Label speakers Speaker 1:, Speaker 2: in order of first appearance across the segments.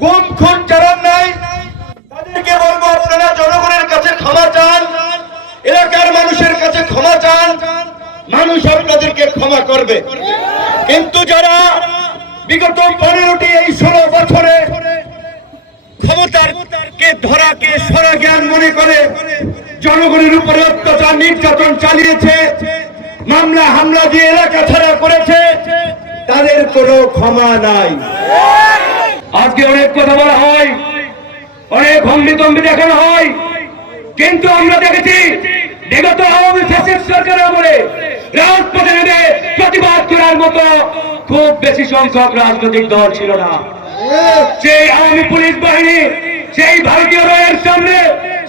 Speaker 1: গুম, খুন যারা নাই। তাদেরকে বলব, আপনারা জনগণের কাছে ক্ষমা চান, এলাকার মানুষের কাছে ক্ষমা চান, মানুষ আপনাদেরকে ক্ষমা করবে। কিন্তু যারা বিগত পনেরোটি এই ষোলো বছরে ক্ষমতার কে ধরাকে সরা জ্ঞান মনে করে জনগণের উপরে অত্যাচার, নির্যাতন চালিয়েছে, মামলা, হামলা দিয়ে এলাকা ছাড়া করেছে, তাদের কোনো ক্ষমা নাই। আজকে অনেক কথা বলা হয়, অনেক হম্বি তম্বি দেখানো হয়, কিন্তু আমরা দেখেছি বিগত আওয়ামী শাসিত সরকার আমলে রাজপথে নেমে প্রতিবাদ করার মতো খুব বেশি সংখ্যক রাজনৈতিক দল ছিল না। সেই আওয়ামী পুলিশ বাহিনী, সেই ভারতীয় রয়ের সামনে,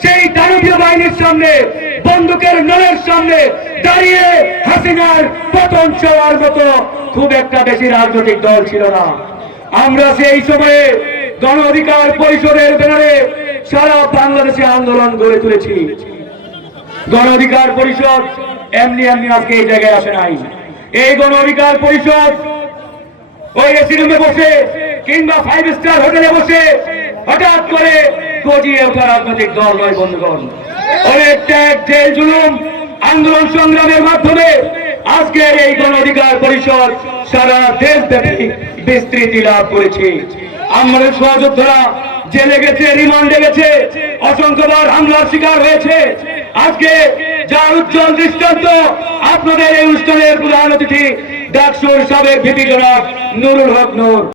Speaker 1: সেই দানবীয় বাহিনীর সামনে, বন্দুকের নলের সামনে দাঁড়িয়ে হাসিনার পতন চাওয়ার মতো খুব একটা বেশি রাজনৈতিক দল ছিল না। আমরা সেই সময়ে গণ অধিকার পরিষদের ব্যানারে সারা বাংলাদেশে আন্দোলন গড়ে তুলেছি। গণ অধিকার পরিষদ এমনি এমনি আজকে এই জায়গায় আসে নাই। এই গণ অধিকার পরিষদ ওই এসি রুমে বসে কিংবা ফাইভ স্টার হোটেলে বসে হঠাৎ করে গজিয়ে ওঠা রাজনৈতিক দল নয় বন্ধুগণ। অনেক ত্যাগ জেল জুলুম আন্দোলন সংগ্রামের মাধ্যমে আজকের এই গণ অধিকার পরিষদ সারা দেশব্যাপী বিস্তৃতি লাভ করেছে। আমাদের সহযোদ্ধারা জেলে গেছে, রিমান্ডে গেছে, অসংখ্যবার হামলার শিকার হয়েছে। আজকে যার উজ্জ্বল দৃষ্টান্ত আপনাদের এই অনুষ্ঠানের প্রধান অতিথি ডাকসুর সাবেক ভিপি জনাব নুরুল হক নূর।